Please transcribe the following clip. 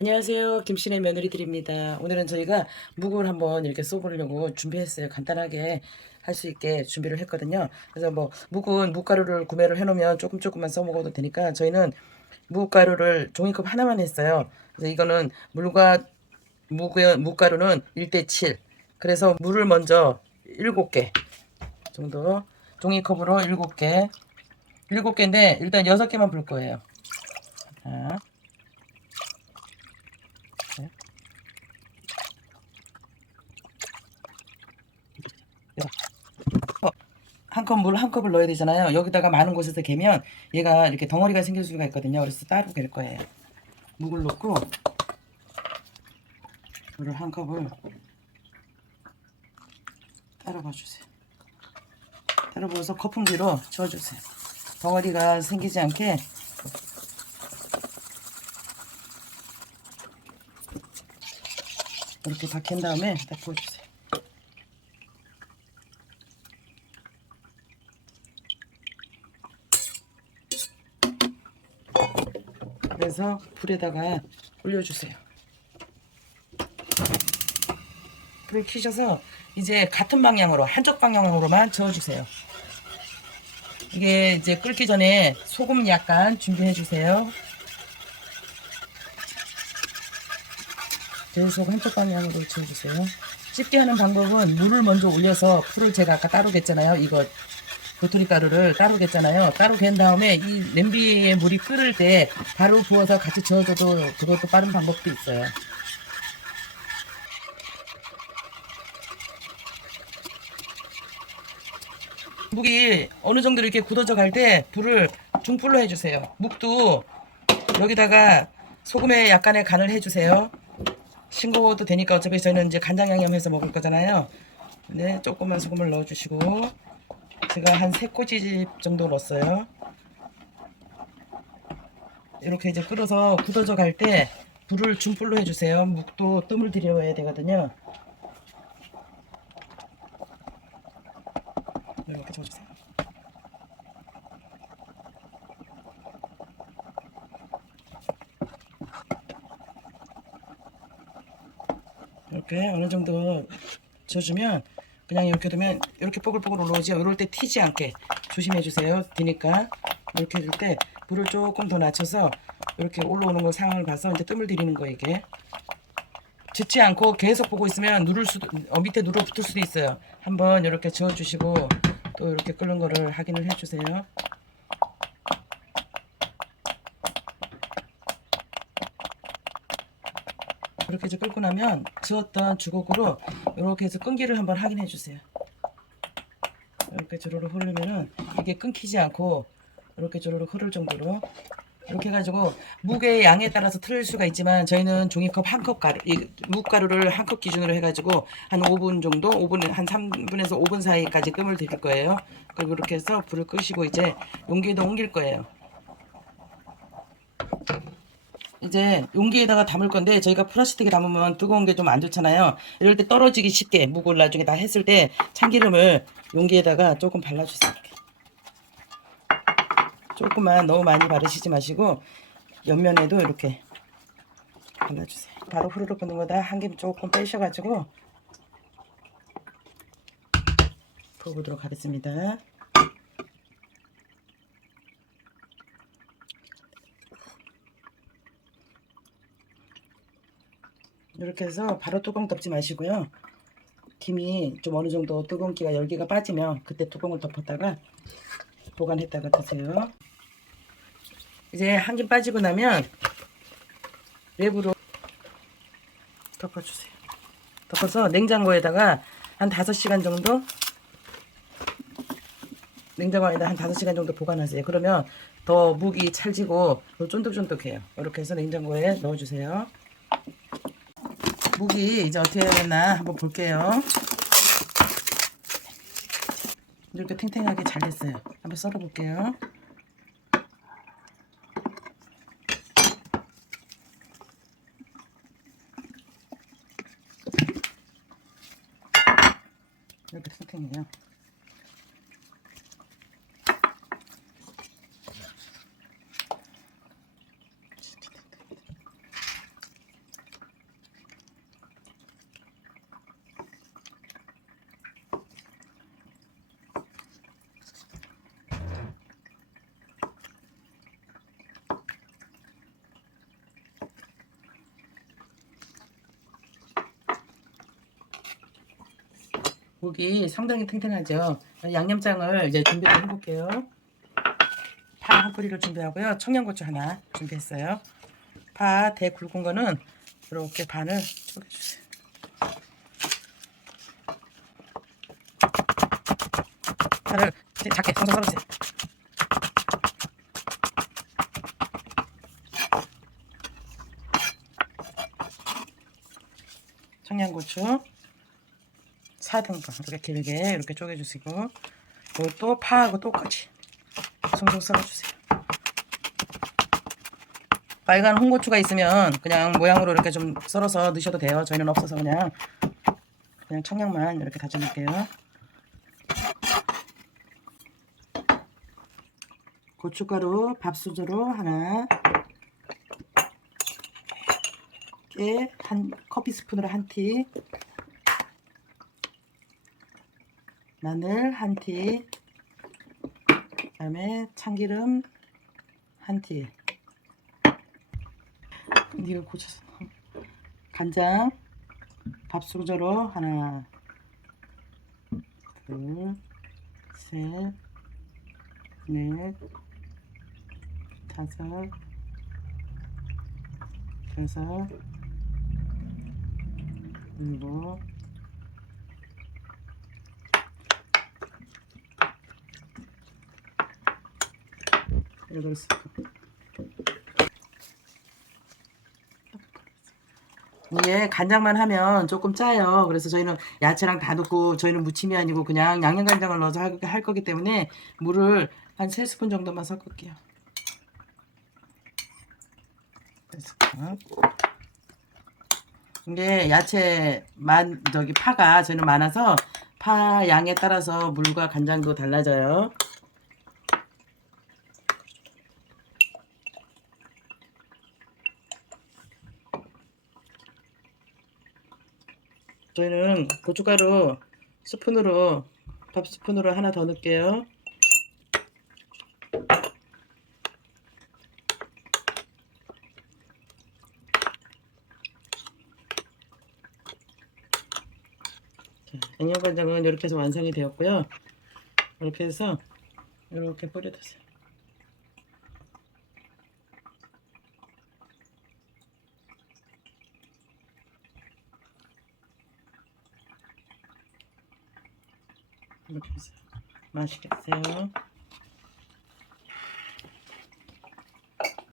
안녕하세요. 김씨의 며느리들입니다. 오늘은 저희가 묵을 한번 이렇게 써보려고 준비했어요. 간단하게 할 수 있게 준비를 했거든요. 그래서 뭐 묵은 묵가루를 구매를 해놓으면 조금만 써먹어도 되니까 저희는 묵가루를 종이컵 하나만 했어요. 그래서 이거는 묵가루는 1대7. 그래서 물을 먼저 7개 정도 종이컵으로 7개 7개인데 일단 6개만 불 거예요. 자, 네. 한 컵 물 한 컵을 넣어야 되잖아요. 여기다가 많은 곳에서 개면 얘가 이렇게 덩어리가 생길 수가 있거든요. 그래서 따로 갤 거예요. 묵을 넣고 물을 한 컵을 따로 부어주세요. 따로 부어서 거품기로 저어주세요. 덩어리가 생기지 않게 이렇게 다 갠 다음에 딱 부어주세요. 그래서 불에다가 올려주세요. 불을 켜셔서 이제 같은 방향으로 한쪽 방향으로만 저어주세요. 이게 이제 끓기 전에 소금 약간 준비해 주세요. 계속 한쪽 방향으로 저어주세요. 쉽게 하는 방법은 물을 먼저 올려서 풀을 제가 아까 따로 겠잖아요. 이거 도토리 가루를 따로 겠잖아요. 따로 갠 다음에 이 냄비에 물이 끓을 때 바로 부어서 같이 저어줘도 그것도 빠른 방법도 있어요. 묵이 어느 정도 이렇게 굳어져 갈 때 불을 중불로 해주세요. 묵도 여기다가 소금에 약간의 간을 해주세요. 싱거워도 되니까 어차피 저희는 이제 간장 양념해서 먹을 거잖아요. 근데 조금만 소금을 넣어주시고 제가 한 3꼬집 정도 넣었어요. 이렇게 이제 끓어서 굳어져 갈 때 불을 중불로 해주세요. 묵도 뜸을 들여야 되거든요. 이렇게 저어주세요. 이렇게 어느 정도 져주면 그냥 이렇게 되면 이렇게 뽀글뽀글 올라오죠. 이럴 때 튀지 않게 조심해 주세요. 뒤니까 이렇게 해줄 때 불을 조금 더 낮춰서 이렇게 올라오는 거 상황을 봐서 이제 뜸을 들이는 거 이게 짖지 않고 계속 보고 있으면 밑에 누를 붙을 수도 있어요. 한번 이렇게 저어주시고 또 이렇게 끓는 거를 확인을 해주세요. 이렇게 이제 끓고 나면 저었던 주걱으로 이렇게 해서 끈기를 한번 확인해 주세요. 이렇게 주르륵 흐르면은 이게 끊기지 않고 이렇게 주르륵 흐를 정도로 이렇게 해가지고 묵의 양에 따라서 틀릴 수가 있지만 저희는 종이컵 한 컵 가루, 이 묵가루를 한 컵 기준으로 해가지고 한 5분 정도, 5분 한 3분에서 5분 사이까지 뜸을 들일 거예요. 그리고 이렇게 해서 불을 끄시고 이제 용기에다 옮길 거예요. 이제 용기에다가 담을 건데 저희가 플라스틱에 담으면 뜨거운 게 좀 안 좋잖아요. 이럴 때 떨어지기 쉽게 묵을 나중에 다 했을 때 참기름을 용기에다가 조금 발라주세요. 조금만 너무 많이 바르시지 마시고 옆면에도 이렇게 발라주세요. 바로 후루룩 붓는 거다 한 김 조금 빼셔가지고 부어보도록 하겠습니다. 이렇게 해서 바로 뚜껑 덮지 마시고요. 김이 좀 어느 정도 뜨거운기가 열기가 빠지면 그때 뚜껑을 덮었다가 보관했다가 드세요. 이제 한 김 빠지고 나면 랩으로 덮어주세요. 덮어서 냉장고에다가 한 5시간 정도 냉장고에다 한 5시간 정도 보관하세요. 그러면 더 묵이 찰지고 더 쫀득쫀득해요. 이렇게 해서 냉장고에 넣어주세요. 묵이 이제 어떻게 해야 되나 한번 볼게요. 이렇게 탱탱하게 잘 됐어요. 한번 썰어 볼게요. 이렇게 탱탱해요. 고기 상당히 탱탱하죠. 양념장을 이제 준비를 해볼게요. 파 한 뿌리를 준비하고요. 청양고추 하나 준비했어요. 파 대 굵은 거는 이렇게 반을 쪼개주세요. 파를 작게 썰어 썰어주세요. 청양고추 4등분 이렇게 길게 이렇게 쪼개주시고 이것도 파하고 똑같이 송송 썰어주세요. 빨간 홍고추가 있으면 그냥 모양으로 이렇게 좀 썰어서 넣으셔도 돼요. 저희는 없어서 그냥 청양만 이렇게 다져 놓을게요. 고춧가루 밥수저로 하나, 깨 한 커피 스푼으로 한 티, 마늘 한 티, 그다음에 참기름 한 티. 이거 고쳐서 간장 밥수저로 하나, 둘, 셋, 넷, 다섯, 여섯, 일곱, 여덟, 이게 간장만 하면 조금 짜요. 그래서 저희는 야채랑 다 넣고 저희는 무침이 아니고 그냥 양념간장을 넣어서 할 거기 때문에 물을 한 3스푼 정도만 섞을게요. 3스푼. 이게 저기 파가 저희는 많아서 파 양에 따라서 물과 간장도 달라져요. 저희는 고춧가루 스푼으로 밥 스푼으로 하나 더 넣을게요. 양념간장은 이렇게 해서 완성이 되었고요. 이렇게 해서 이렇게 뿌려주세요. 이렇게 해서 맛있게 드세요.